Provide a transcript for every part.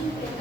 Simple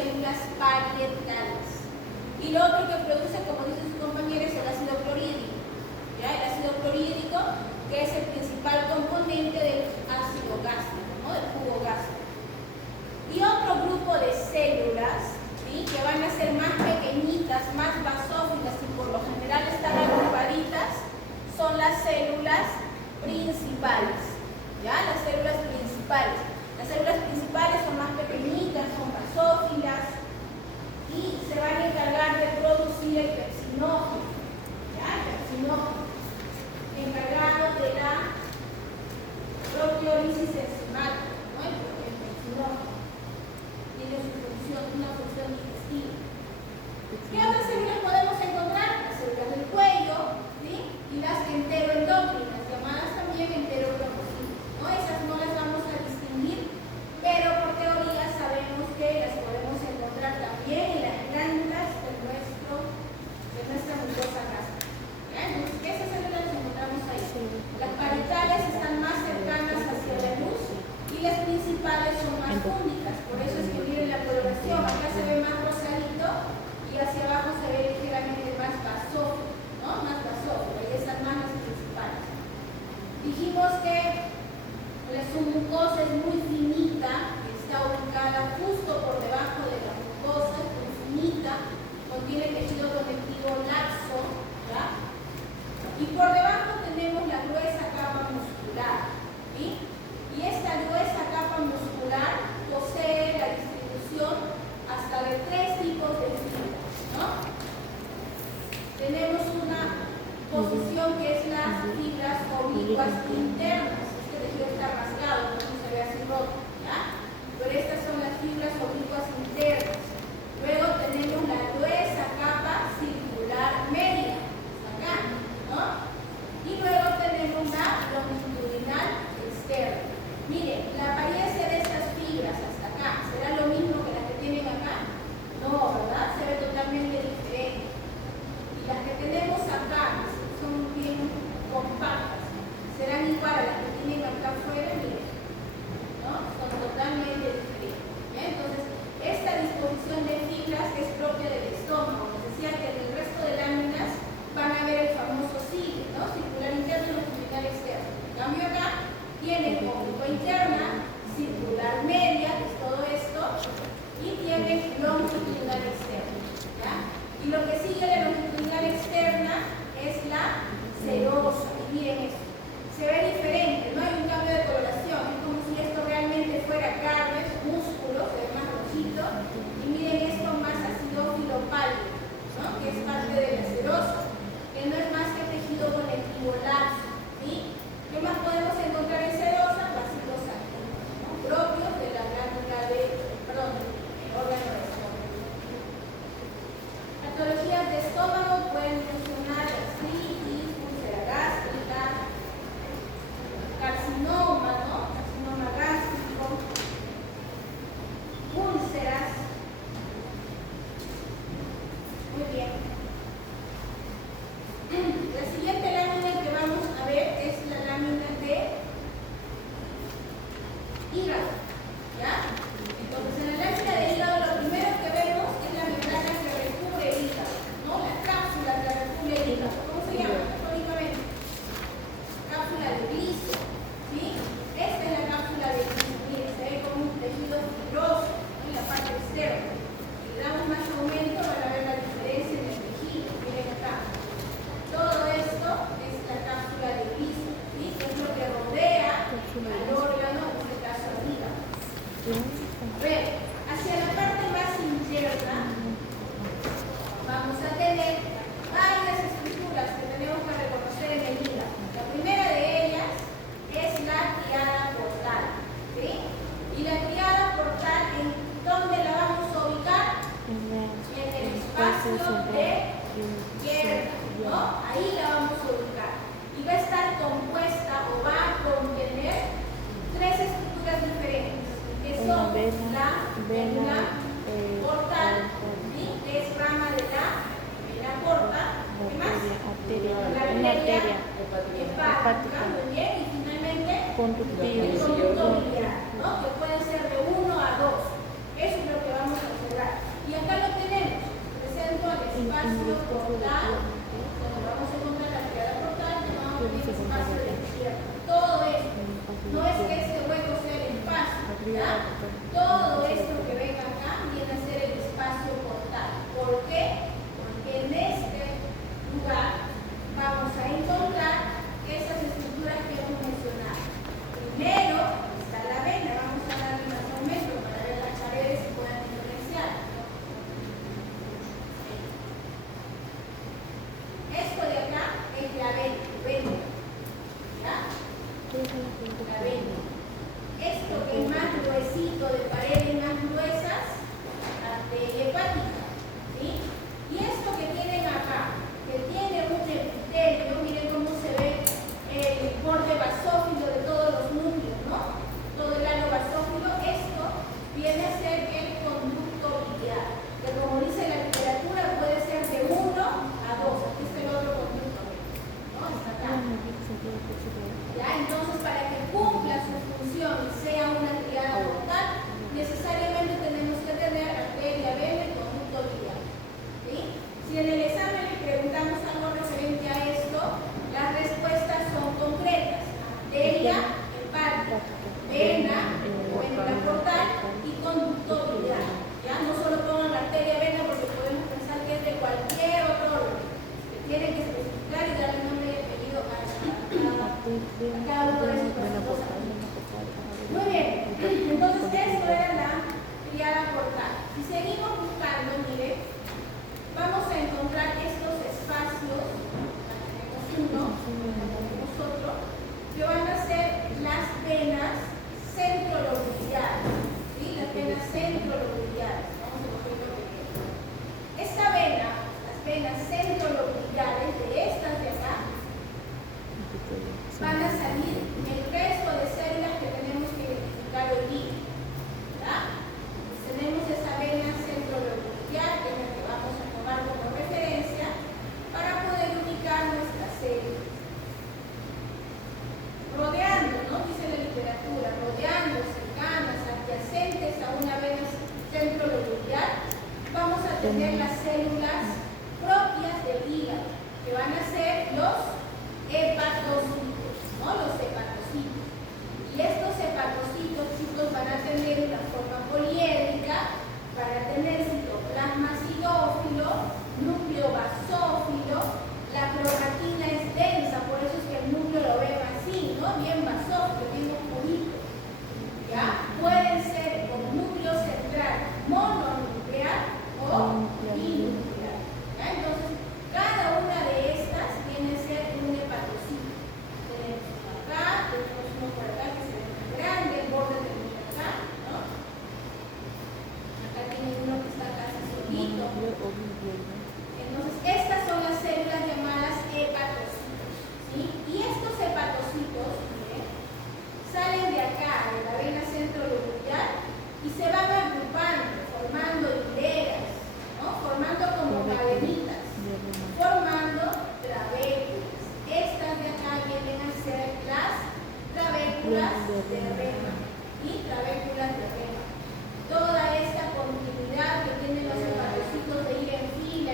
células parietales. Y lo otro que produce, como dicen sus compañeros, es el ácido clorhídrico. ¿Ya? El ácido clorhídrico, que es el principal componente del ácido gástrico, ¿no? Del jugo gástrico. Y otro grupo de células, ¿sí?, que van a ser más pequeñitas, más basófilas y por lo general están agrupaditas, son las células principales. ¿Ya? Las células principales. Las células principales son más pequeñitas, son basófilas y se van a encargar de producir el pepsinógeno. ¿Ya? El pepsinógeno, encargado de la proteólisis enzimática, ¿no? El pepsinógeno tiene su función, una función digestiva. ¿Qué otras células podemos encontrar? Las células del cuello, ¿sí?, y las enteroendocrinas, llamadas también enterobronquicinas, ¿no? Esas no las vamos a distinguir, pero por teoría sabemos que las podemos encontrar también en las glándulas de nuestra mucosa gástrica. Entonces, ¿qué células las encontramos ahí? Las parietales están más cercanas hacia la luz y las principales son más únicas. Por eso es que miren la coloración. Acá se ve más rosadito y hacia abajo se ve ligeramente más basófilo, ¿no? Más basófilo. Ahí están más las principales. Dijimos que la submucosa es muy finita, está ubicada justo por debajo de la mucosa, es muy finita, contiene tejido conectivo laxo, ¿ya? Y por debajo tenemos la gruesa capa muscular, ¿sí? Y esta gruesa capa muscular posee la distribución hasta de 3 tipos de fibras, ¿no? Tenemos una posición que es las fibras oblicuas internas. Este tejido está rasgado, no se ve así roto, ¿ya? Pero estas son las fibras oblicuas internas. Luego tenemos la gruesa capa circular media, hasta acá, ¿no? Y luego tenemos la longitudinal externa. Miren, la apariencia de estas fibras hasta acá, ¿será lo mismo que las que tienen acá? No, ¿verdad? Se ve totalmente diferente. Y las que tenemos acá, que son bien compactas, serán igual a las que tienen acá afuera, miren, ¿no? Son totalmente diferentes. ¿Ya? Entonces, esta disposición de fibras es propia del estómago. Les decía que en el resto de láminas van a ver el famoso sigue, ¿no? Circular interno y longitudinal externo. En cambio acá tienen oblicuo interna, circular media, que es todo esto, y tienen longitudinal externa. ¿Ya? Y lo que sigue de longitudinal externa es la serosa. Y miren esto, se ve diferente, no hay un cambio de coloración, es como si esto realmente fuera carne, músculo, se ve más rojito, y miren esto más acidófilo pálido, ¿no? Que es parte de la serosa, que no es más que tejido conectivo laxo, ¿sí? ¿Qué más podemos encontrar en serosa? Vacilos sanguíneos, ¿no? Propios de la glándula de, perdón, el órgano de estómago. Patologías de estómago pueden funcionar gastritis, úlcera gástrica, carcinoma, ¿no? Carcinoma gástrico, úlceras. Muy bien. La siguiente lámina que vamos a ver es la lámina de hígado, ¿ya? Entonces, en la lámina de hígado lo primero que vemos es la membrana que recubre el hígado, ¿no? La cápsula que recubre el hígado. ¿Cómo se llama? Anatómicamente. Cápsula de Gliso, ¿sí? Esta es la cápsula de Gliso. Miren, se ve como un tejido fibroso, ¿no? En la parte externa. Si le damos más aumento, van a ver la diferencia en el tejido. Miren acá. Todo esto es la cápsula de Gliso, ¿sí? Que es lo que rodea al órgano, en este caso al hígado. A ver, hacia la parte más interna vamos a tener varias estructuras que tenemos que reconocer en el hígado. La primera de ellas es la tríada portal, ¿sí? Y la tríada portal, ¿en dónde la vamos a ubicar? En el espacio de Gerda, ¿no? Ahí la vamos a ubicar. Y va a estar compuesta o va a contener 3 estructuras diferentes, que son la vena portal, ¿sí? Que es rama de la vena porta. ¿Qué más? La arteria hepática, muy bien. Y finalmente el conducto biliar, ¿no? Que pueden ser de 1 a 2. Eso es lo que vamos a observar. Todo esto que ven acá viene a ser el espacio portal. ¿Por qué? Porque en este lugar vamos a encontrar esas estructuras que hemos mencionado. Primero está la vena. Vamos a darle más aumento para ver las paredes y puedan diferenciar. Esto de acá es la vena. ¿Ya? La vena. Esto que es más gruesito, de paredes más gruesas, arteria hepática. ¿Sí? Y esto que tienen acá, que tiene un epitelio, miren cómo se ve el borde basófilo de todos los núcleos, ¿no? Todo el halo basófilo, esto viene a ser el conducto biliar, que como dice la literatura puede ser de 1 a 2. Aquí está el otro conducto, ¿no? Está acá. ¿Ya? Entonces, para que cumpla su función y sea una triada portal, necesariamente tenemos que tener arteria, vena y conducto biliar. ¿Sí? Si en el examen le preguntamos algo referente a esto, las respuestas son concretas. Arteria hepática, vena o vena portal y conducto biliar. ¿Ya? No solo pongan la arteria, vena, porque podemos pensar que es de cualquier otro órgano. Tienen que especificar y darle nombre y apellido a cada uno de esos procesos. Muy bien, entonces esto era la triada portal. Si seguimos buscando, mire, vamos a encontrar estos espacios, tenemos uno, tenemos otro, que van a ser las venas centrolobulares. ¿Sí? Las venas centrolobulares. Vamos a cogerlo bien. Esta vena, las venas centrolobulares de estas de acá, van a salir el resto de células que tenemos que identificar hoy día. ¿Ya? Tenemos esa vena centrolobular, que es la que vamos a tomar como referencia para poder ubicar nuestra célula. Rodeando, ¿no? Dice la literatura, rodeando, cercanas, adyacentes a una vena centrolobular, vamos a tener las células propias del hígado, que van a ser los hepatocitos, ¿no? Los hepatocitos. Y estos hepatocitos, chicos, van a tener una forma poliédrica, van a tener citoplasma acidófilo, núcleo basófilo. La cromatina es densa, por eso es que el núcleo lo ven así, ¿no? Bien basófilo, bien oscurito. ¿Ya? Pueden ser con núcleo central mononuclear o binuclear. ¿Ya? Entonces, cada una de estas viene a ser un hepatocito. Tenemos uno acá, tenemos uno por acá que se ve más grande, el borde termina acá, ¿no? Acá tienen uno que está casi solito. Entonces, estas son las células llamadas hepatocitos. ¿Sí? Y estos hepatocitos, miren, salen de acá, de la vena centrolobular, y se van agrupando, formando hileras, ¿no? Formando como cadenitas, formando trabéculas. Estas de acá vienen a ser las trabéculas de rema y trabéculas de rema. Toda esta continuidad que tienen los hepatocitos de ir en fila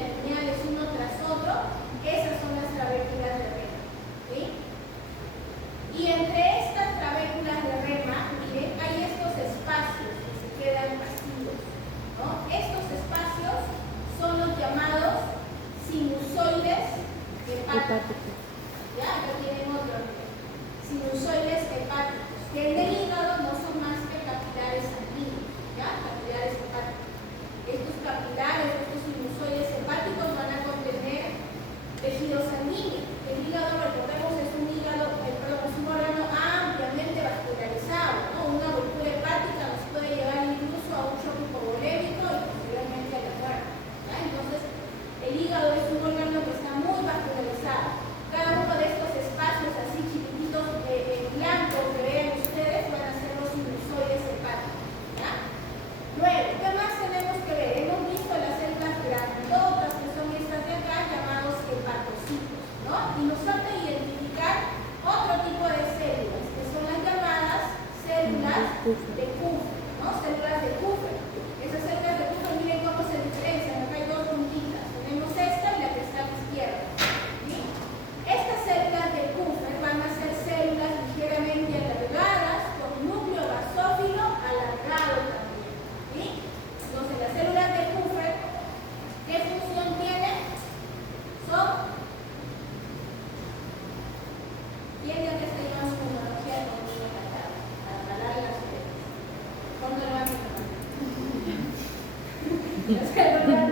Las células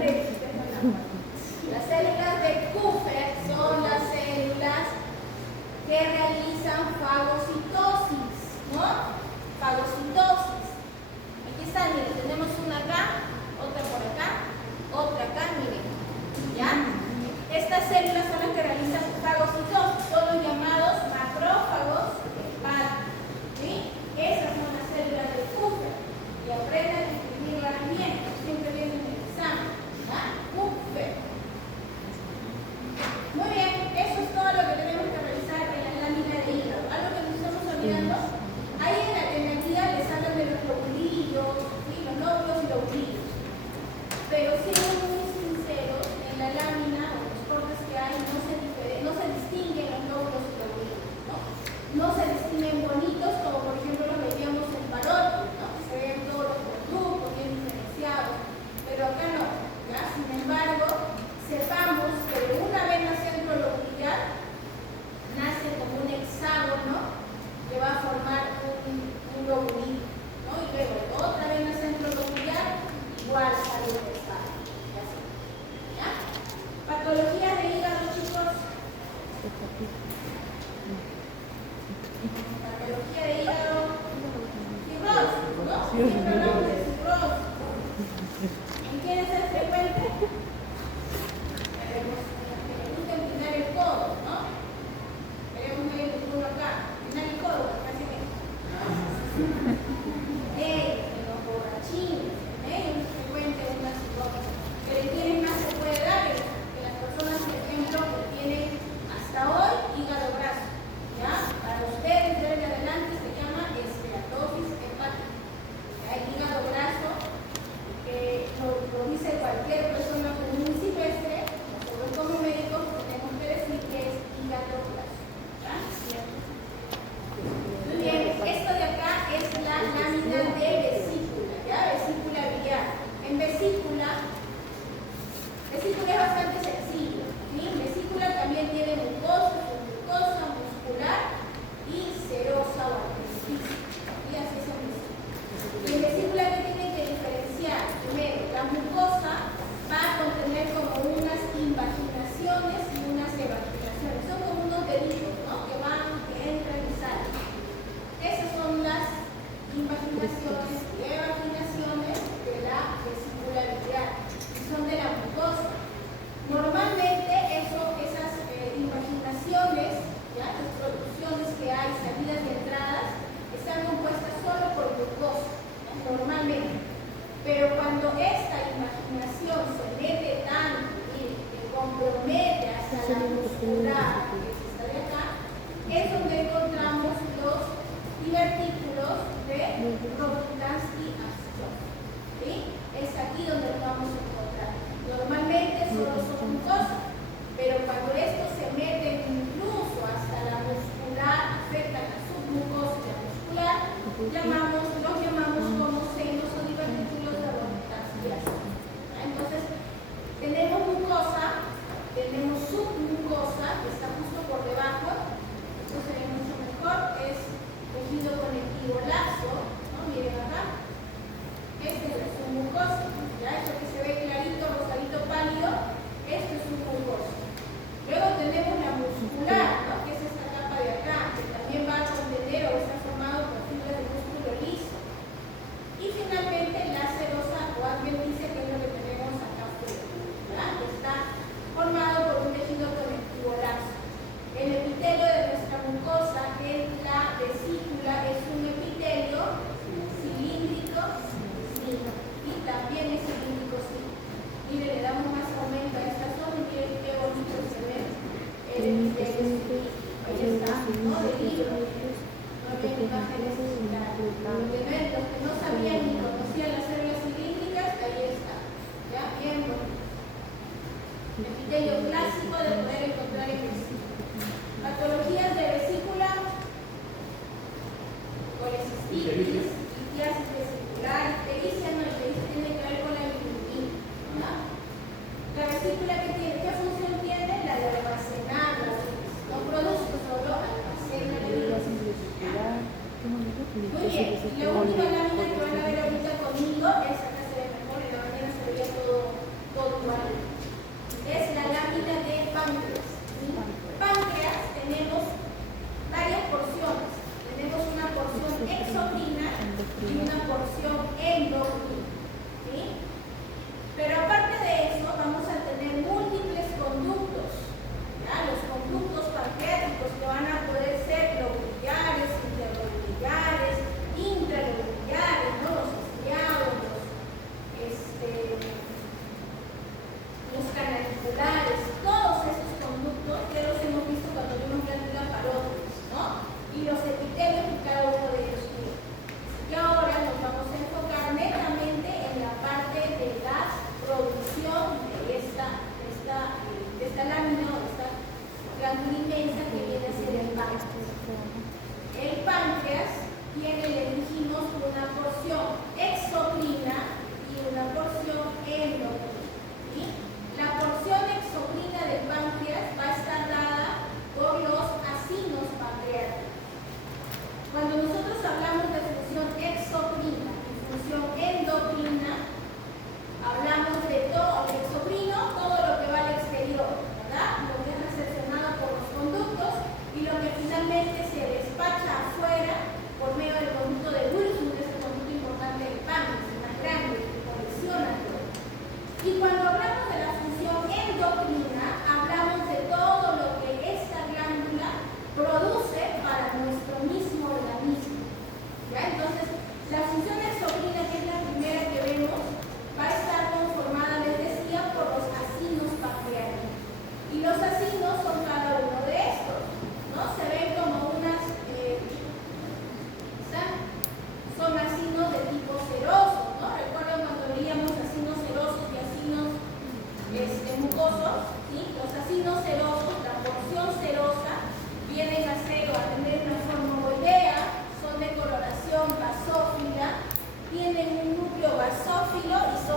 de Kupffer son las células que realizan fagocitosis, ¿no? Fagocitosis. Aquí está, miren, tenemos una acá, otra por acá, otra acá, miren. ¿Ya? Estas células son las que realizan fagocitosis, son los llamados macrófagos hepáticos. ¿Sí? Esas son las células de Kupffer. Y aprendan a escribirlas bien, siempre vienen en el examen. ¿Ya? Kupffer. Muy bien, eso es todo lo que tenemos que realizar en la lámina de hígado. Algo que nos estamos olvidando, ahí en la guía les hablan de los globulillos, ¿sí? Los nódulos y globulillos. Pero siendo muy sinceros, en la lámina o los cortes que hay no se distinguen los nódulos y globulillos, ¿no? No se distinguen bonitos como por ejemplo los veíamos en Parotti, ¿no? Se ven todos los grupos bien diferenciados, pero acá no, ¿ya? Sin embargo, sepamos que de una vena centrolobular nace como un hexágono que va a formar un globulillo, ¿no? Y luego otra vena centrolobular igual sale un hexágono. ¿Ya? Patología de hígado, chicos. Patología de hígado. Cirrosis, ¿no? Siempre hablamos de cirrosis. ¿En quién es el frecuente? Que le gusta empinar el codo, ¿no? Veremos medio futuro acá. Empinar el codo, casi que. En los borrachines, es muy frecuente una cirrosis. Pero ¿en quiénes más se puede dar? En las personas, por ejemplo, que tienen hasta hoy hígado graso. ¿Ya? Para ustedes, de adelante, se llama esteatosis hepática. El hígado graso, que lo dice cualquier persona común y silvestre, nosotros como médicos tenemos que decir que es hígado graso. ¿Ya? Muy bien, esto de acá es la lámina de vesícula, ¿ya? Vesícula biliar. En vesícula es bastante sencillo, ¿sí? Vesícula también tiene mucosa, submucosa, muscular y serosa o arterial. Y así es en vesícula. Y en vesícula que tienen que diferenciar, primero, la mucosa va a contener como unas invaginaciones y unas evaginaciones. Son como unos deditos, ¿no? Que van, que entran y salen. Esas son las invaginaciones y evaginaciones de la vesícula biliar. Son de la mucosa. Normalmente esas invaginaciones, ¿ya? Las producciones que hay, salidas y entradas, están compuestas solo por glucosa, ¿ya? Normalmente. Pero cuando esta invaginación se mete tanto y que compromete hacia la muscular, que es esta de acá, es donde encontramos los divertículos de Rokitansky-Aschoff. ¿Sí? Es aquí donde lo vamos a encontrar. Normalmente solo son mucosa, pero cuando estos se meten incluso hasta la muscular, afectan la submucosa y la muscular, los llamamos como senos o divertículos de Rokitansky-Aschoff. Entonces, tenemos mucosa, tenemos submucosa, que está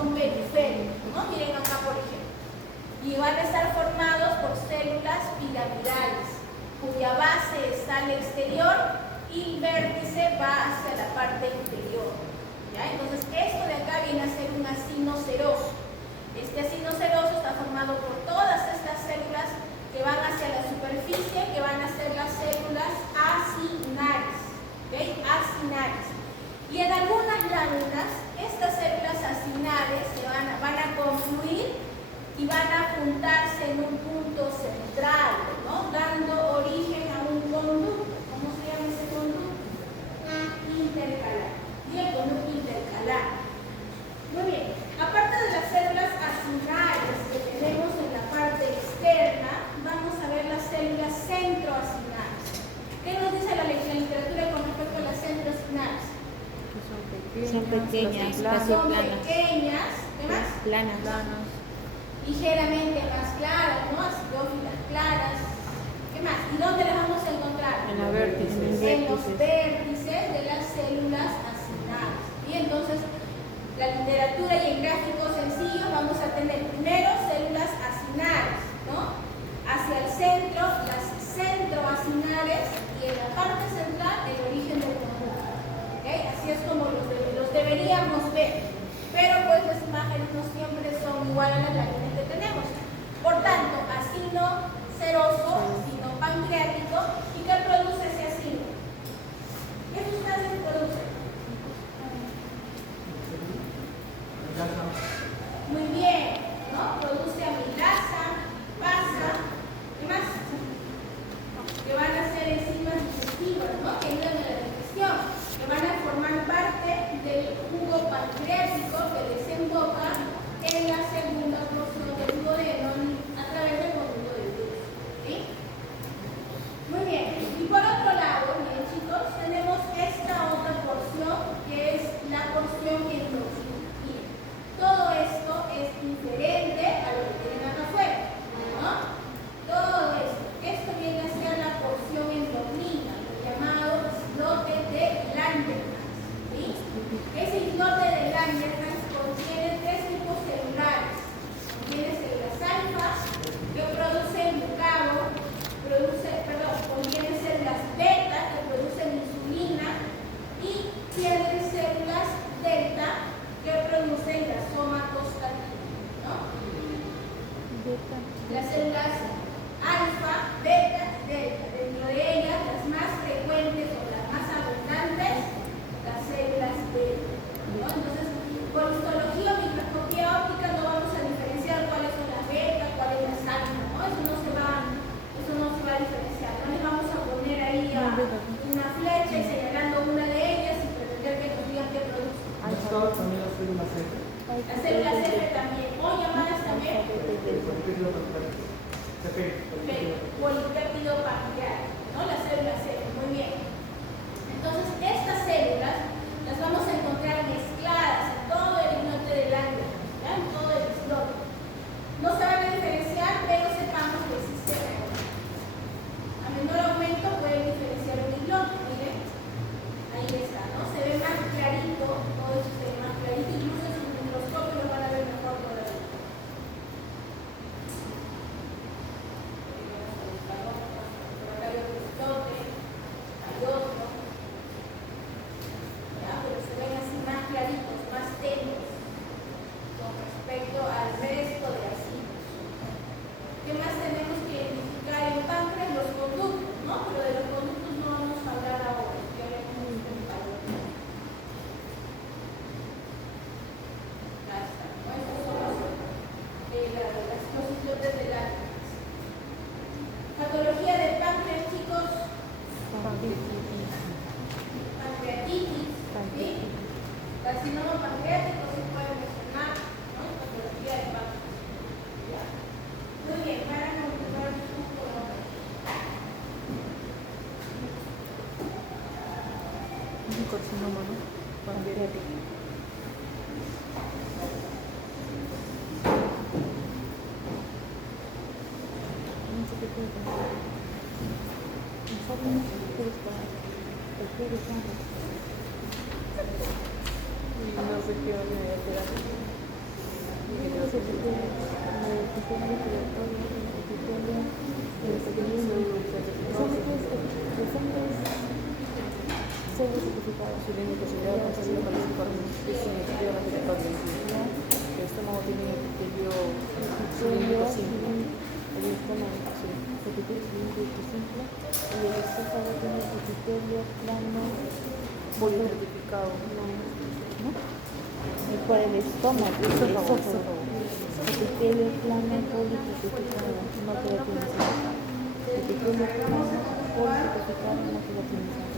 son periféricos, ¿no? Miren acá, por ejemplo. Y van a estar formados por células piramidales, cuya base está al exterior y el vértice va hacia la parte inferior. ¿Ya? Entonces, esto de acá viene a ser un acino seroso. Este acino seroso está formado por todas estas células que van hacia la superficie, que van a ser las células acinares. ¿Okay? Acinares. Y en algunas láminas, estas células acinares van a confluir y van a juntarse en un punto central, ¿no? Dando origen a un conducto. ¿Cómo se llama ese conducto? Intercalar. Y el conducto intercalar. Muy bien. Aparte de las células acinares que tenemos en la parte externa, vamos a ver las células centroacinares. ¿Qué nos dice la literatura con respecto a las centroacinares? Son pequeñas, casi son planas. pequeñas, ¿qué más? Planas. Ligeramente más claras, ¿no? Acidófilas claras. ¿Qué más? ¿Y dónde las vamos a encontrar? En los vértices. En los vértices de las células acinares. Y entonces, la literatura y en gráficos sencillos vamos a tener primero células acinares, ¿no? Hacia el centro, las centroacinares y en la parte central el origen del conducto. ¿Okay? Así es como los deberíamos ver. Pero pues las imágenes no siempre son iguales a las láminas que tenemos. Por tanto, acino seroso, acino pancreático. ¿Y qué produce ese acino? ¿Qué sustancias produce? Muy bien, ¿no? Produce amilasa, pasa, ¿qué más? Que van a ser enzimas digestivas, ¿no? Que ayudan a la digestión, que van a formar parte del jugo pancreático que desemboca en la segunda porción del duodeno a través del conducto del glúteo. ¿Sí? Muy bien. Y por otro lado, miren chicos, tenemos esta otra porción que es la porción endógena. Todo esto es diferente a lo que tienen acá afuera, ¿no? Todo esto viene a ser la porción endocrina, lo llamado islote de Langerhans, ¿sí? Ese islote de Langerhans contiene tres tipos celulares. Contiene células alfa, que producen glucagón, contiene células beta, que producen insulina, y tiene células delta, que producen la somatostatina, ¿no? Las células alfa, beta y delta. Dentro de ellas, las más frecuentes o las más abundantes, las células beta, ¿no? Entonces, por histología o microscopía óptica no vamos a diferenciar cuáles son las beta, cuáles las alfa, ¿no? Eso no se va a diferenciar. No les vamos a poner ahí una flecha y señalando una de ellas y pretender que nos digan qué produce. También las células F. Las células F también, o llamadas también polipéptido pancreático, ¿no? Las células F, muy bien. Entonces, estas células las vamos a encontrar mezcladas en todo el islote de Langerhans, ¿ya? En todo el islote. No se van a diferenciar, pero sepamos que existen ahí. A menor aumento pueden diferenciar un islote, miren. Ahí está, ¿no? Se ve más clarito, todo eso se ve más clarito, incluso en su microscopio lo van a ver mejor todavía. Acá hay otro islote, hay otro. ¿Ya? Pero se ven así más claritos, más tenues con respecto al resto de ácidos. ¿Qué más tenemos que identificar en páncreas? Los conductos, ¿no? Pero de los conductos no vamos a hablar ahora. Los islotes de Langerhans. Patología del páncreas, chicos. Pancreatitis. ¿Sí? Carcinoma pancreático se puede mencionar, ¿no? Patología del páncreas. ¿Ya? Muy bien, van a continuar un poco. Un carcinoma, ¿no? Pancreático. No sé qué va a hacer. Su línea posibilidad de conseguir para su cuerpo, es un estudio respiratorio. El estómago tiene epitelio cilíndrico simple. El estómago, sí. Epitelio cilíndrico simple. Y el esófago tiene epitelio plano polistratificado. ¿No? Es por el estómago, el esófago. Epitelio plano polistratificado, no queratinizado. Epitelio plano polistratificado, no queratinizado.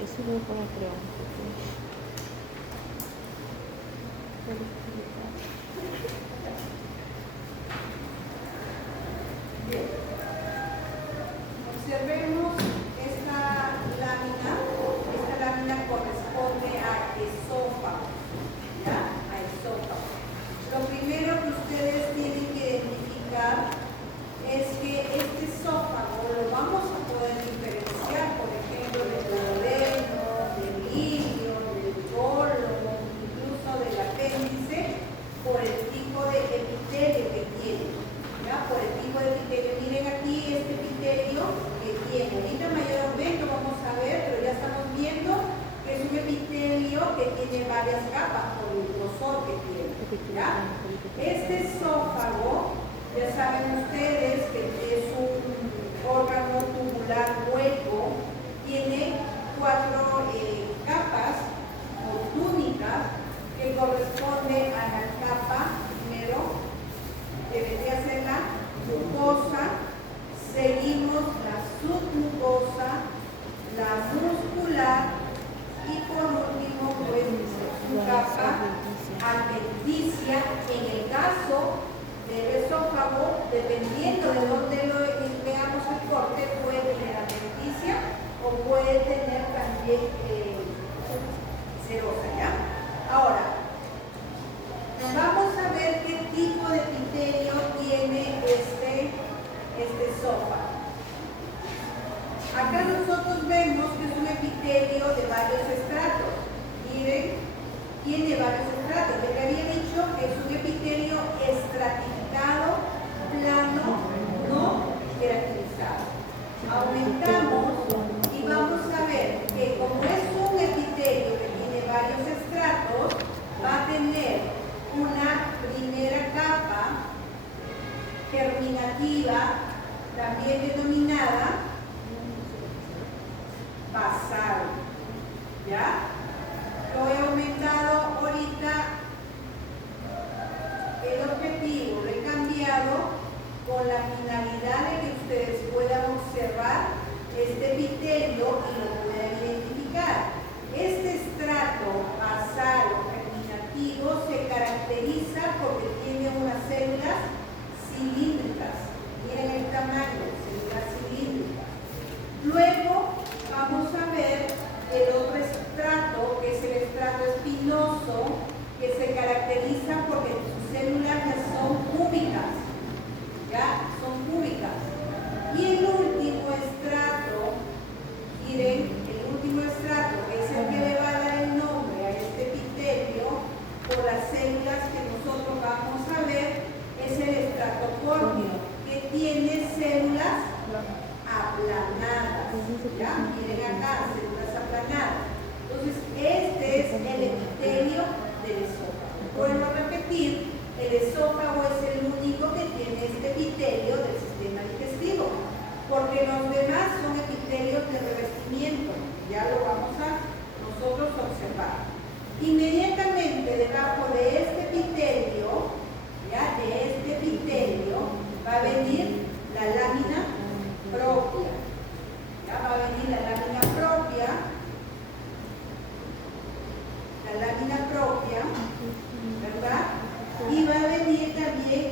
Eso lo voy a poner, creo. Observemos esta lámina. Esta lámina corresponde a esófago. ¿Ya? A esófago. Lo primero que ustedes tienen que identificar es que este esófago lo vamos a poder diferenciar, por ejemplo, del duodeno, del ilio, del colon, incluso del apéndice, por el tipo de epitelio que tiene. ¿Ya? Por el tipo de epitelio. Miren aquí este epitelio que tiene. Ahorita en mayor aumento vamos a ver, pero ya estamos viendo que es un epitelio que tiene varias capas por el grosor que tiene. ¿Ya? Este esófago, ya saben ustedes que es un órgano tubular hueco, tiene 4 capas o túnicas que corresponde a la capa primero, que vendría a ser la mucosa, seguimos la submucosa, la muscular y por último pues su capa adventicia. En el caso del esófago, dependiendo de dónde veamos el corte, puede tener adventicia o puede tener también serosa, ¿ya? Ahora, vamos a ver qué tipo de epitelio tiene este esófago. Acá nosotros vemos que es un epitelio de varios estratos. Miren, tiene varios estratos. Les había dicho que es un epitelio estratificado, plano, no queratinizado. Aumentamos y vamos a ver que como es un epitelio que tiene varios estratos, va a tener una primera capa germinativa, también denominada basal. ¿Ya? Lo he aumentado ahorita el objetivo, lo he cambiado con la finalidad de que ustedes puedan observar este epitelio y lo puedan identificar. Este estrato basal o germinativo se caracteriza porque tiene unas células cilíndricas. Miren el tamaño, células cilíndricas. Luego vamos a ver el otro estrato, que es el estrato espinoso, que se caracteriza porque sus células ya son cúbicas. ¿Ya? Son cúbicas. Y el último estrato, miren, el último estrato, que es el que le va a dar el nombre a este epitelio, por las células que nosotros vamos a ver, es el estrato córneo, que tiene células aplanadas. ¿Ya? Miren acá, células aplanadas. Entonces, este es el epitelio del esófago. Vuelvo a repetir, el esófago es el único que tiene este epitelio del sistema digestivo, porque los demás son epitelios de revestimiento. Ya lo vamos a nosotros observar. Inmediatamente debajo de este epitelio, ¿ya? De este epitelio, va a venir la lámina propia. Ya va a venir la lámina propia. La lámina propia, ¿verdad? Y va a venir también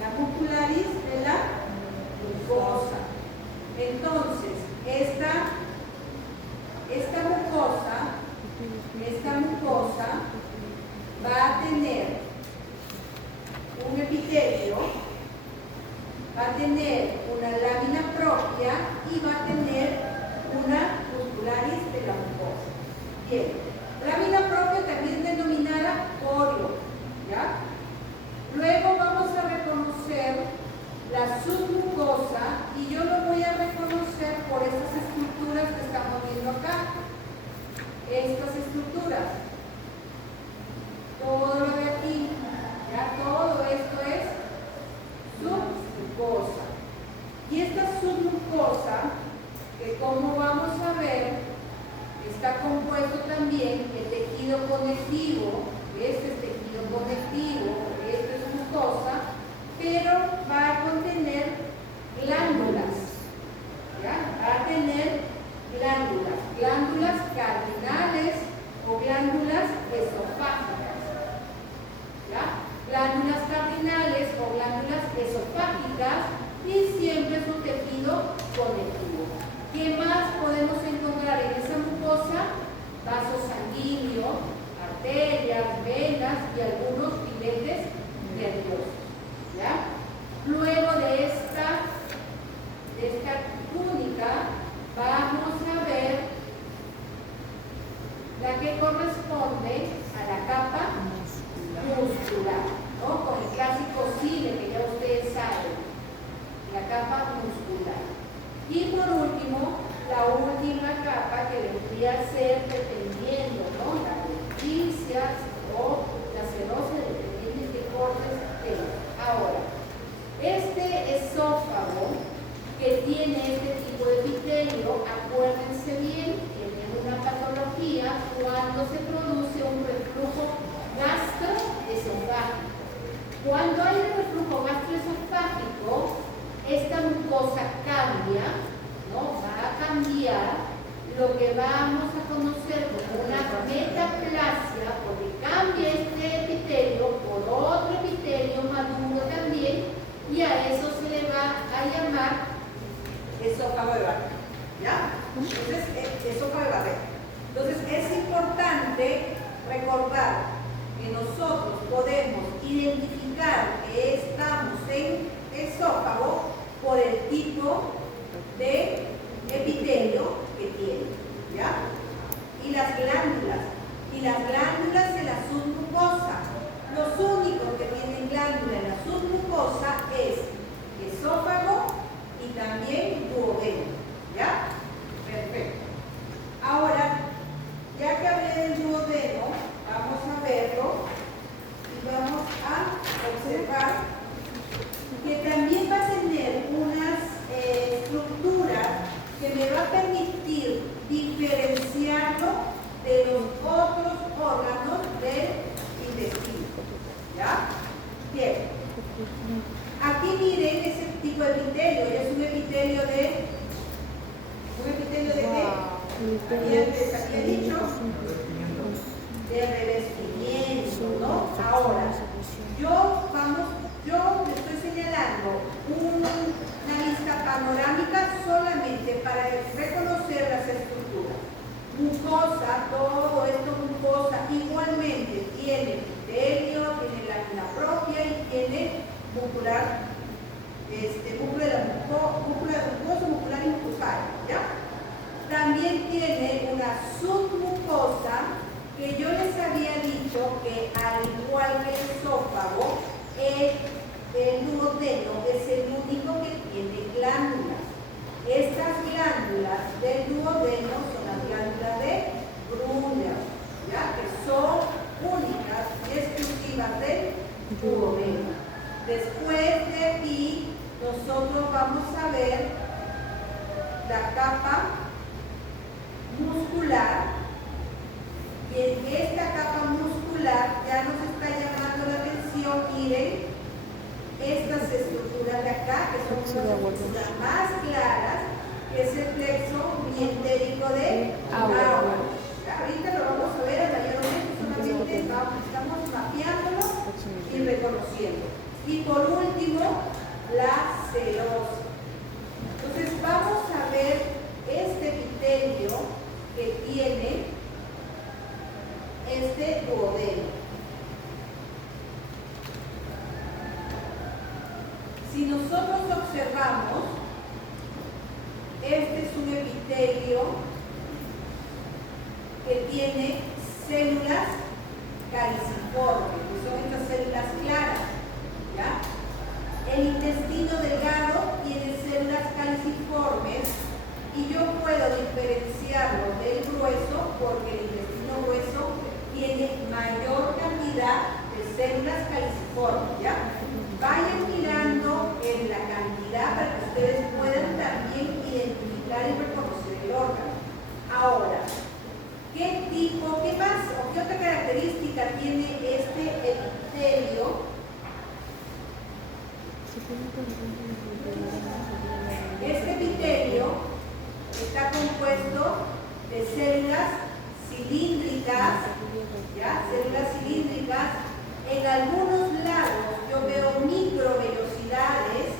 la muscularis de la mucosa. Entonces, esta mucosa va a tener un epitelio, va a tener una lámina propia y va a tener una muscularis de Bien, lámina propia también denominada corio, ¿ya? Luego vamos a reconocer la submucosa y yo lo voy a reconocer por estas estructuras que estamos viendo acá. Estas estructuras. Todo lo de aquí, ya todo esto es submucosa. Y esta submucosa, que como vamos a ver, está compuesto también el tejido conectivo. Este es tejido conectivo, esto es mucosa, pero va a contener glándulas, ¿ya? Va a tener glándulas cardinales o glándulas esofágicas, ¿ya? Glándulas cardinales o glándulas esofágicas y siempre su tejido conectivo. ¿Qué más podemos encontrar en esa mucosa? Vasos sanguíneos, arterias, venas y algunos filetes nerviosos, ¿ya? Luego de esta túnica vamos a ver la que corresponde a la capa muscular, ¿no? Con el clásico cile que ya ustedes saben, la capa muscular. Y por último, la última capa que vendría a ser dependiendo, ¿no? La lenticia o la serosa, dependiendo de qué cortes tenga. Ahora, este esófago que tiene este tipo de epitelio, acuérdense bien, tiene una patología cuando se produce un reflujo gastroesofágico. Cuando hay un reflujo gastroesofágico, esta mucosa cambia, ¿no? Va a cambiar lo que vamos a conocer como una metaplasia, porque cambia este epitelio por otro epitelio maduro también, y a eso se le va a llamar esófago de barrera, ¿ya? Entonces, esófago de barrera. Entonces, es importante recordar que nosotros podemos identificar que estamos en esófago por el tipo de epitelio que tiene, ¿ya? Y las glándulas de la submucosa. Los únicos que tienen glándula en la submucosa es esófago y también duodeno, ¿ya? Perfecto. Ahora, ya que hablé del duodeno, vamos a verlo y vamos a observar que también va a tener unas estructuras que me va a permitir diferenciarlo de los otros órganos del intestino, ¿ya? Bien. Aquí miren ese tipo de epitelio, es un epitelio de qué? Había dicho de revestimiento, ¿no? Ahora, yo le estoy señalando una lista panorámica solamente para reconocer las estructuras. Mucosa, todo esto mucosa, igualmente tiene epitelio, tiene lámina propia y tiene muscular, mucular y mucosario, ¿ya? También tiene una submucosa que yo les había dicho que al igual que el esófago, el duodeno es el único que tiene glándulas. Estas glándulas del duodeno son las glándulas de Brunner, ¿ya? Que son únicas y exclusivas del duodeno. Después de aquí, nosotros vamos a ver la capa muscular. Y en esta capa muscular ya nos está llamando la atención, miren, estas estructuras de acá, que son unas estructuras más claras, que es el plexo mientérico de agua. Ahorita lo vamos a ver a mayor momento, solamente estamos mapeándolo y reconociendo. Y por último, la serosa. Entonces vamos a ver este epitelio que tiene este duodeno. Si nosotros observamos, este es un epitelio que tiene células caliciformes, que son estas células claras, ¿ya? El intestino delgado tiene células caliciformes y yo puedo diferenciarlo del grueso porque el intestino grueso tiene mayor cantidad de células caliciformes, ¿ya? Vayan mirando en la cantidad para que ustedes puedan también identificar y reconocer el órgano. Ahora, ¿qué tipo, qué más o qué otra característica tiene este epitelio? Este epitelio está compuesto de células cilíndricas, ¿ya? Células cilíndricas. En algunos lados yo veo microvellosidades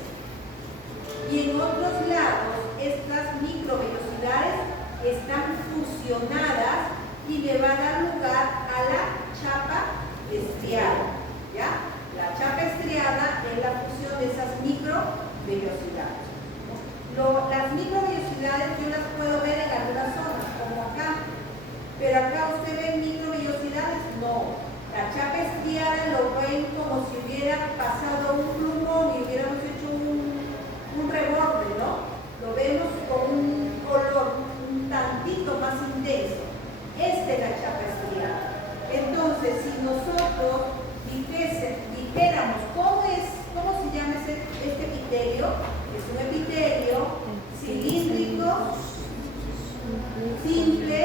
y en otros lados estas microvellosidades están fusionadas y me va a dar lugar a la chapa estriada, ¿ya? La chapa estriada es la fusión de esas microvellosidades. Las microvellosidades yo las puedo ver en algunas zonas, como acá, pero acá usted ve microvellosidades, no. La chapa estriada lo ven como si hubiera pasado un plumón y hubiéramos hecho un reborde, ¿no? Lo vemos con un color un tantito más intenso. Esta es la chapa estriada. Entonces, si nosotros dijéramos cómo se llama este epitelio, es un epitelio cilíndrico, simple,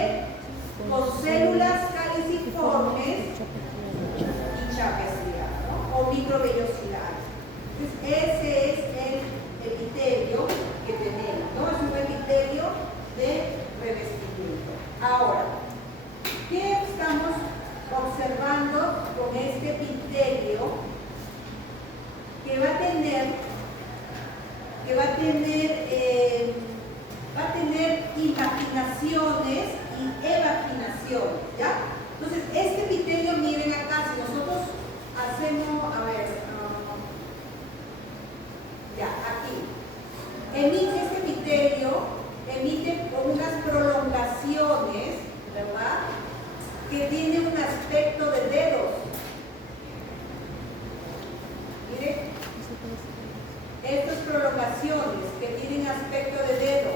con células caliciformes y chapa estriada, ¿no? O microvellosidades. Entonces, ese es el epitelio que tenemos, ¿no? Es un epitelio de revestimiento. Ahora, ¿qué estamos observando con este epitelio? Que va a tener imaginaciones y evaginaciones, ¿ya? Entonces, este epitelio, miren acá, si nosotros hacemos, a ver, ya, aquí, este epitelio emite unas prolongaciones, ¿verdad? Que tiene un aspecto de dedos. Miren, estas prolongaciones que tienen aspecto de dedo.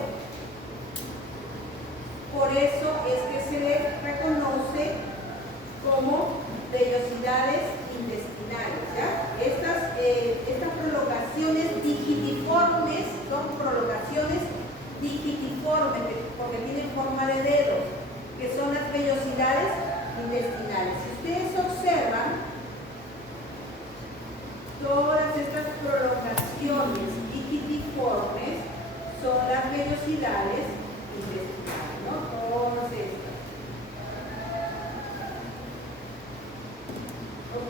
Por eso es que se le reconoce como vellosidades intestinales, ¿ya? Estas prolongaciones digitiformes son prolongaciones digitiformes porque tienen forma de dedo, que son las vellosidades intestinales. Si ustedes observan, todas estas prolongaciones digitiformes son las vellosidades intestinales, ¿no? Todas estas.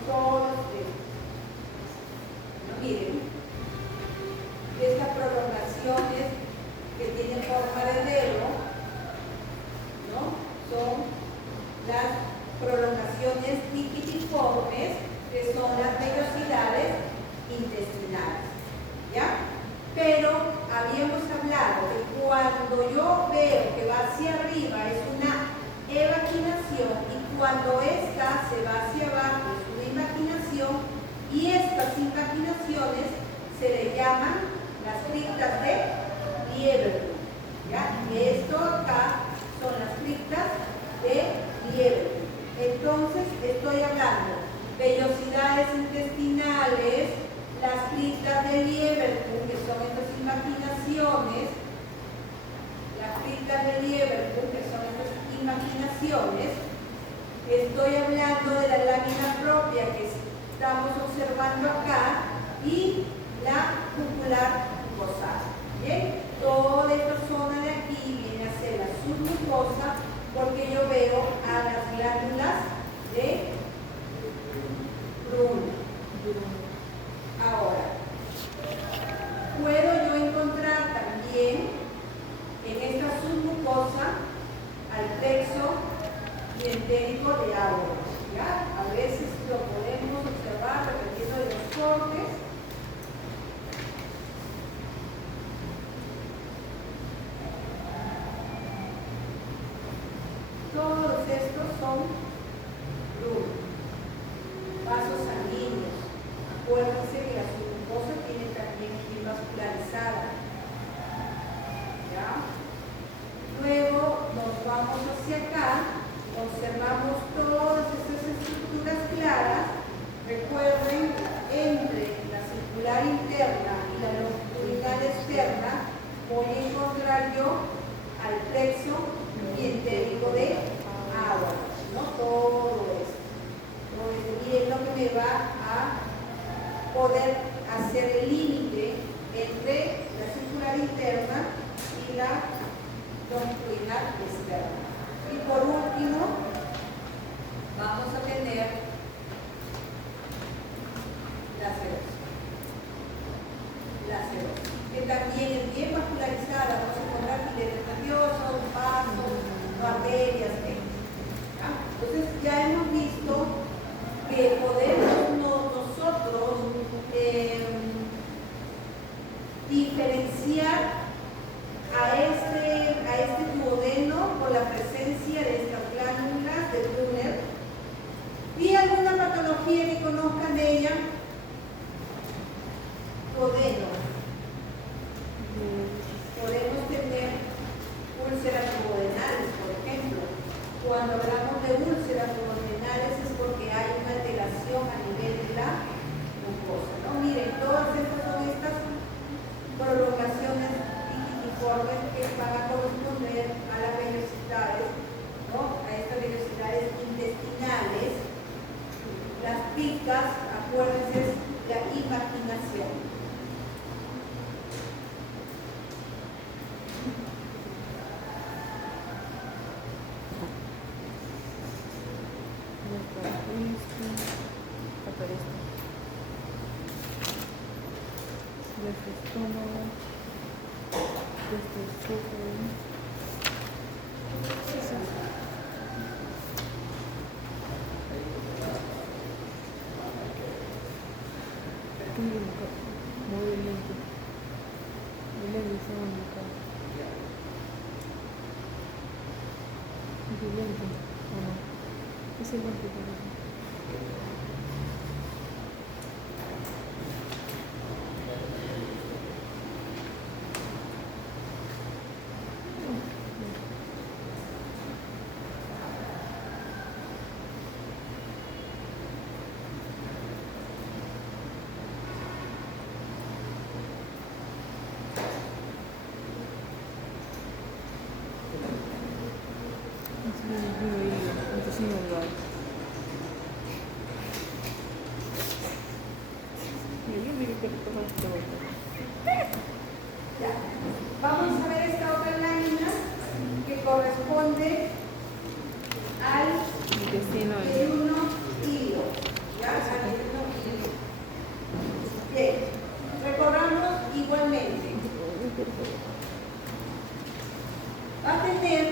Todas estas. ¿No? Miren, estas prolongaciones que tienen forma de dedo, ¿no? Son las prolongaciones digitiformes, que son las vellosidades intestinales, ¿ya? Pero habíamos hablado de cuando yo veo que va hacia arriba es una evaginación y cuando esta se va hacia abajo es una invaginación y estas invaginaciones se le llaman las criptas de Lieberkühn, ¿ya? Esto acá son las criptas de Lieberkühn. Entonces estoy hablando vellosidades intestinales, las criptas de Lieberkühn, que son estas imaginaciones, las criptas de Lieberkühn, que son estas imaginaciones. Estoy hablando de la lámina propia que estamos observando acá y la cupular mucosa. ¿Bien? Toda esta zona de aquí viene a ser la submucosa porque yo veo a las glándulas de Brun. Ahora, puedo yo encontrar también en esta submucosa al plexo dientérico de Auer, ¿ya? A veces lo podemos observar dependiendo de los cortes. Todos son vasos sanguíneos. Acuérdense que la submucosa tiene también piel vascularizada. ¿Ya? Luego nos vamos hacia acá, observamos todas estas estructuras claras. Recuerden, entre la circular interna y la longitudinal externa voy a encontrar yo al plexo entérico de agua, ¿no? Todo esto. Y es lo que me va a poder hacer el límite entre la circular interna y la longitudinal externa. Y por último, vamos a tener la serosa, que también es bien vascularizada. Vamos a encontrar filetes nerviosos, vasos, arterias, venas. Entonces ya hemos visto que podemos nosotros diferenciar a este duodeno por la presencia de estas glándulas de Brunner. ¿Y alguna patología que conozcan de ella? Duodeno. Podemos tener úlceras duodenales, por ejemplo. Cuando hablamos de úlceras duodenales es porque hay una alteración a nivel de la mucosa, ¿no? Miren, todas estas son estas prolongaciones digitiformes que van a corresponder a las vellosidades, ¿no? A estas vellosidades intestinales. Las picas, acuérdense, la imaginación. Ya. Vamos a ver esta otra lámina que corresponde al intestino. hilo. ¿Ya? Al hilo. Bien. Recorramos igualmente. Va a tener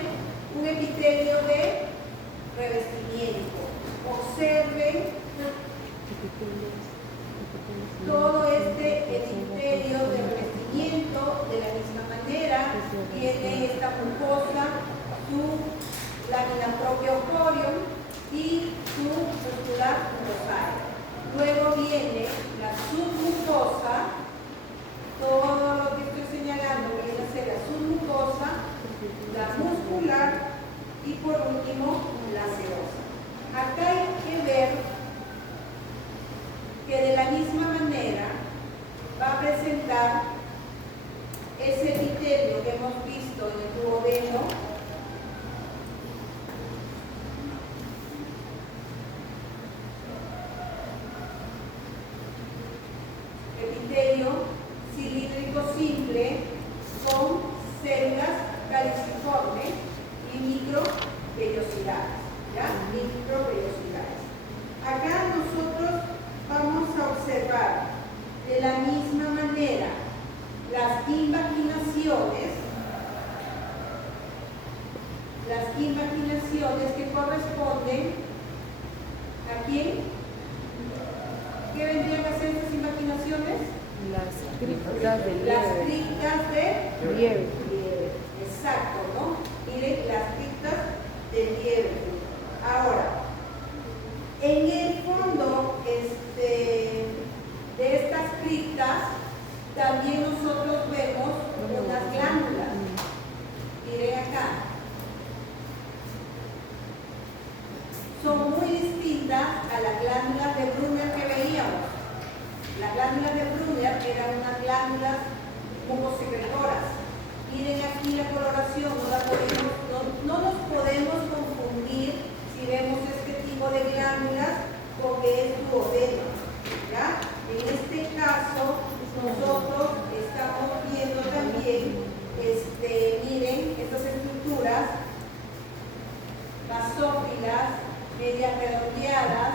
un epitelio de revestimiento. Observen todo este epitelio de revestimiento. De la misma manera tiene esta mucosa, su lámina propiophorium y su muscular mucosae. Luego viene la submucosa, todo lo que estoy señalando viene a ser la submucosa, la muscular y por último la serosa. Acá hay que ver que de la misma manera va a presentar ese epitelio que hemos visto en el duodeno, epitelio cilíndrico simple, con células caliciformes y microvellosidades, ¿ya? Microvellosidades. Acá nosotros vamos a observar de la misma manera las invaginaciones que corresponden ¿a quién? ¿Qué vendrían a ser estas invaginaciones? Las criptas de Las liebre. criptas de Liebre. liebre. Exacto, ¿no? Miren, las criptas de liebre. Ahora, glándulas mucosecretoras. Miren aquí la coloración, no nos podemos confundir si vemos este tipo de glándulas porque es duodeno, ¿ya? En este caso, nosotros estamos viendo también, miren, estas estructuras basófilas, medias redondeadas,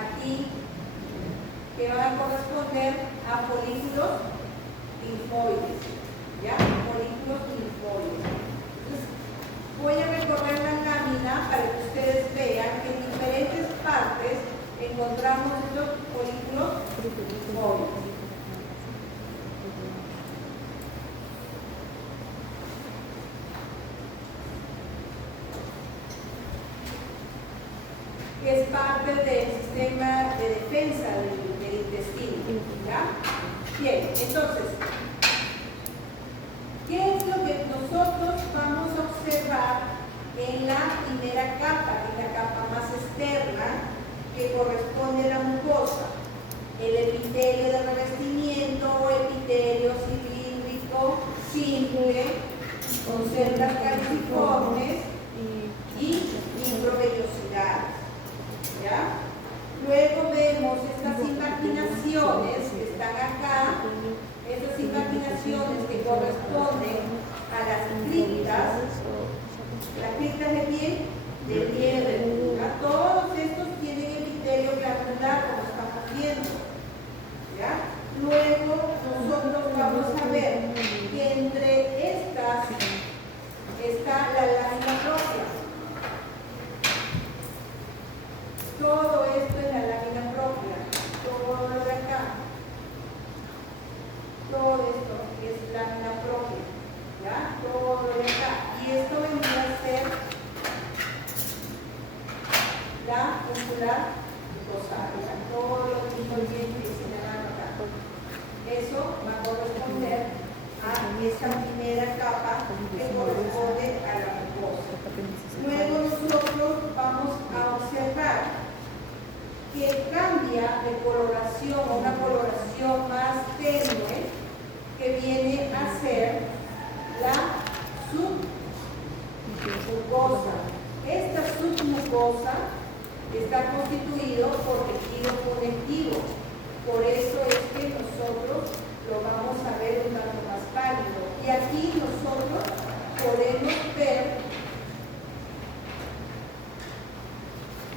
aquí, que van a corresponder a folículos linfoides, ¿ya? Folículos linfoides. Entonces, voy a recorrer la lámina para que ustedes vean que en diferentes partes encontramos estos folículos linfoides. Que es parte del sistema de defensa del intestino, ¿ya? Bien, entonces, ¿qué es lo que nosotros vamos a observar en la primera capa, en la capa más externa, que corresponde a la mucosa? El epitelio de revestimiento o epitelio cilíndrico simple, con células calciformes y microvellosidades, ¿ya? Luego vemos estas invaginaciones que están acá, estas invaginaciones que corresponden a las criptas de piel, de piel, ¿ya? Todos estos tienen epitelio glandular, como estamos viendo, ¿ya? Luego nosotros vamos a ver que entre estas está la lámina propia. Todo esto es la lámina propia, todo lo de acá, todo esto es lámina propia, ¿ya? Todo lo de acá. Y esto vendría a ser la muscular mucosa, todo lo que se señalan acá. Eso va a corresponder a esta primera capa que corresponde a la mucosa. Luego nosotros vamos a observar que cambia de coloración a una coloración más tenue, que viene a ser la submucosa. Esta submucosa está constituido por tejido conectivo, por eso es que nosotros lo vamos a ver un tanto más pálido. Y aquí nosotros podemos ver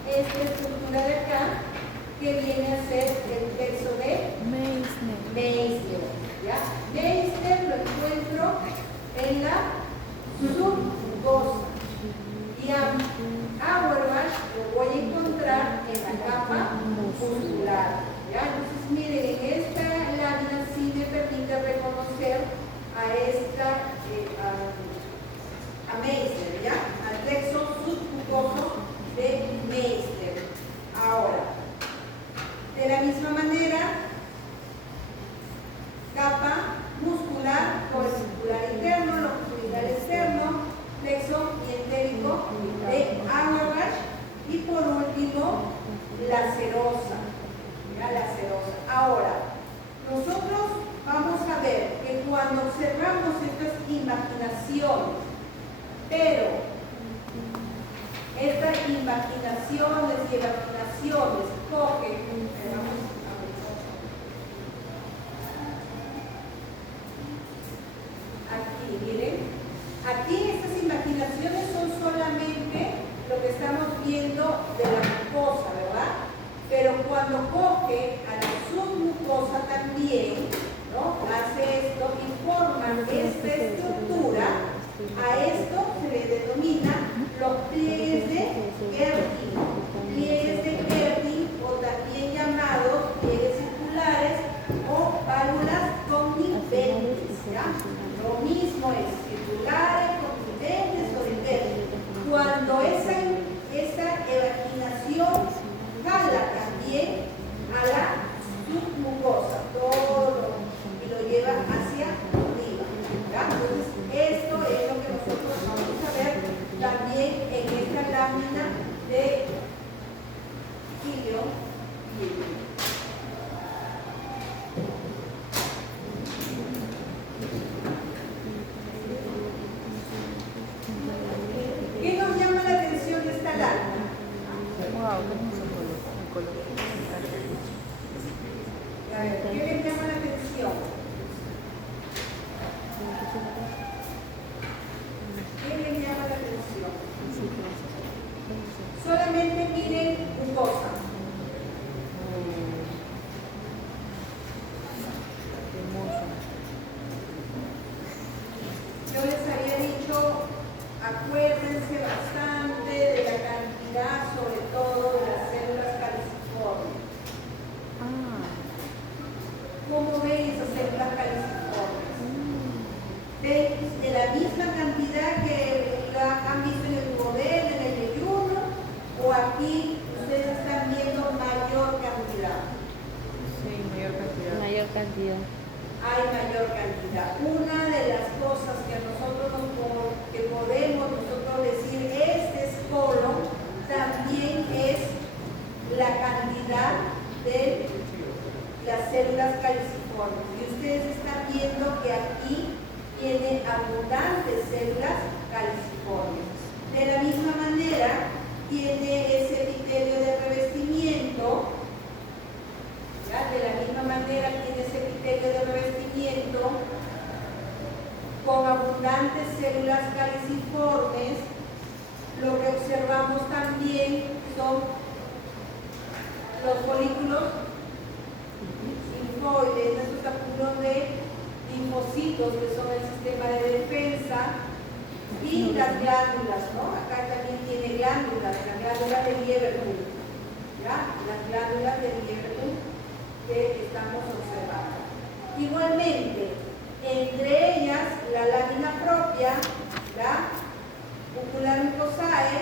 esta estructura de acá, que viene a ser el plexo de Meissner, ¿ya? Meissner lo encuentro en la submucosa y a Auerbach lo voy a encontrar en la capa muscular, ¿ya? Entonces miren, en esta lámina sí me permite reconocer a esta a Meissner, ¿ya? Al plexo submucoso de Meissner. Ahora, de la misma manera, capa muscular, corticular interno, longitudinal externo, plexo dientérico de Auerbach y por último, la serosa. ¿Ya? La serosa. Ahora, nosotros vamos a ver que cuando observamos estas invaginaciones, pero estas invaginaciones y evaginaciones cogen, aquí, miren, aquí estas invaginaciones son solamente lo que estamos viendo de la mucosa, ¿verdad? Pero cuando coge a la submucosa también, ¿no? Hace esto y forma esta estructura, a esto se le denomina los pliegues de Gerting. Pliegues de Gerting, o también llamados pliegues circulares o válvulas conniveentes, ¿ya? Lo mismo es circulares, conniveentes o divergentes. Cuando esa evaginación jala también a la submucosa, todo y lo lleva hacia arriba. acuérdense bastante de la cantidad, sobre todo de las células caliciformes. ¿Cómo ven esas células caliciformes? ¿Ven de la misma cantidad que la han visto en el modelo, en el yeyuno? ¿O aquí ustedes están viendo mayor cantidad? Sí, mayor cantidad. Mayor cantidad. Hay mayor cantidad. Una de las cosas que nosotros que podemos nosotros decir, este es colon, también es la cantidad de las células caliciformes. Y ustedes están viendo que aquí tiene abundantes células caliciformes. De la misma manera, tiene ese epitelio de revestimiento. ¿Ya? De la misma manera tiene ese epitelio de revestimiento con abundantes células caliciformes. Lo que observamos también son los folículos linfoides, nuestros capítulos de linfocitos que son el sistema de defensa, y las glándulas, ¿no? Acá también tiene glándulas, las glándulas de Lieberkühn, ¿ya? Las glándulas de Lieberkühn que estamos observando. Igualmente, entre ellas la lámina propia, la ocular mucosae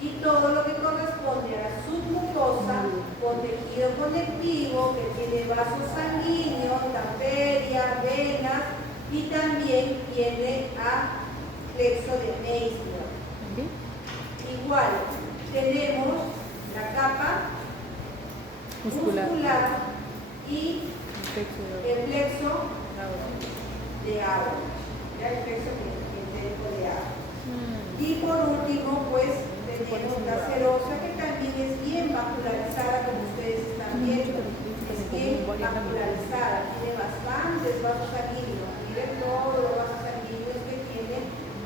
y todo lo que corresponde a la submucosa con tejido conectivo que tiene vasos sanguíneos, arterias, venas y también tiene a plexo de Meissner. Igual, tenemos la capa muscular y el plexo de agua, el plexo de agua. Y por último, pues tenemos la serosa, que también es bien vascularizada, como ustedes están viendo. Es bien vascularizada, tiene bastantes vasos sanguíneos. Miren todos los vasos sanguíneos que tiene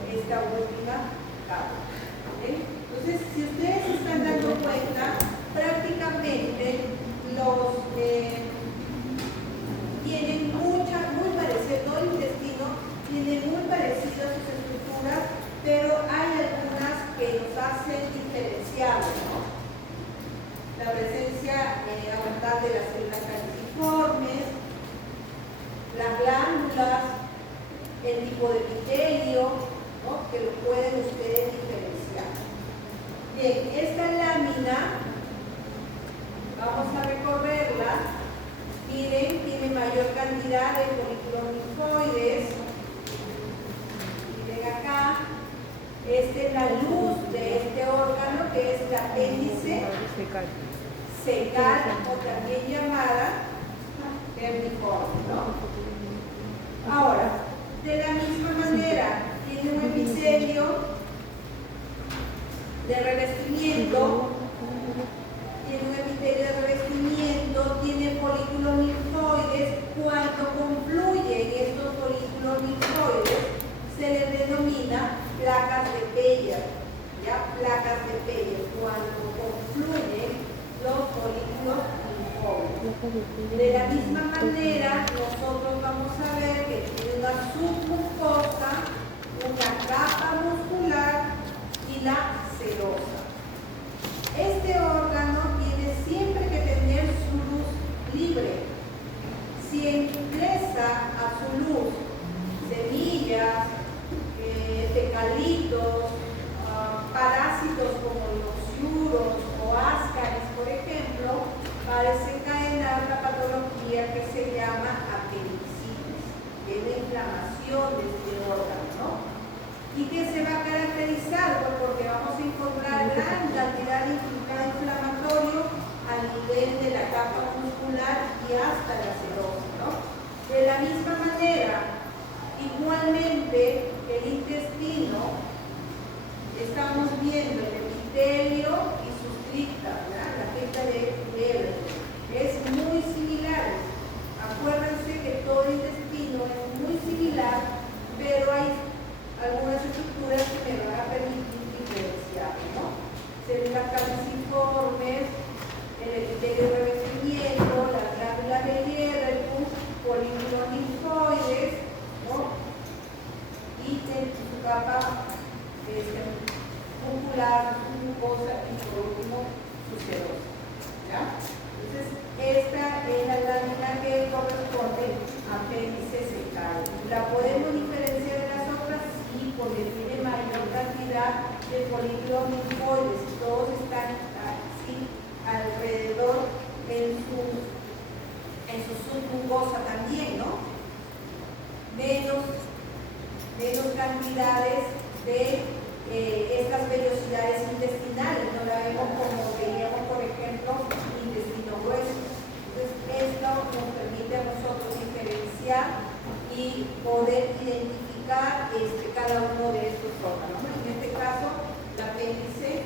esta última capa. ¿Okay? Entonces, si ustedes se están dando cuenta, prácticamente los tienen muy parecido, todo el intestino tiene muy parecido a sus estructuras, pero hay algunas que nos hacen diferenciables, ¿no? La presencia abundante de las células caliciformes, las glándulas, el tipo de epitelio, ¿no? Que lo pueden ustedes diferenciar. Bien, esta lámina, vamos a recorrerla. Miren, tiene mayor cantidad de folículos linfoides. Miren acá. Esta es la luz de este órgano, que es el apéndice secal, o también llamada vermiforme, ¿no? Ahora, de la misma manera, tiene un epitelio de revestimiento, tiene folículos linfoides. Cuando confluyen estos folículos linfoides, se les denomina placas de Peyer, ¿ya? Placas de Peyer, cuando confluyen los folículos linfoides. De la misma manera, nosotros vamos a ver que tiene una submucosa, una capa muscular y la serosa. Este órgano tiene siempre que tener su luz libre. Si ingresa a su luz semillas, fecalitos, parásitos como los yuros o ascaris, por ejemplo, va a desencadenar la patología que se llama apendicitis, que es la inflamación de este órgano, ¿no? ¿Y qué se va a caracterizar? Pues porque vamos a encontrar gran cantidad de inflamatorio a nivel de la capa muscular y hasta la serosa, ¿no? De la misma manera, igualmente, el intestino, estamos viendo el epitelio y sus criptas, ¿verdad? La cripta de Lieberkühn. Es muy similar. Acuérdense que todo el intestino es muy similar, pero hay algunas estructuras que me van a permitir diferenciar, ¿no? Células caliciformes, el epitelio de revestimiento, las glándulas de Lieberkühn, folículos linfoides, ¿no? Y su capa muscular, mucosa y por último su serosa. ¿Ya? Entonces, esta es la lámina que corresponde a apéndice secal. ¿La podemos diferenciar de las otras? Sí, porque tiene mayor cantidad de folículos linfoides. Todos están así alrededor en su submucosa también, ¿no? Menos cantidades de estas vellosidades intestinales, no la vemos como veíamos, por ejemplo, intestino grueso. Entonces, esto nos permite a nosotros diferenciar y poder identificar cada uno de estos órganos. En este caso, el apéndice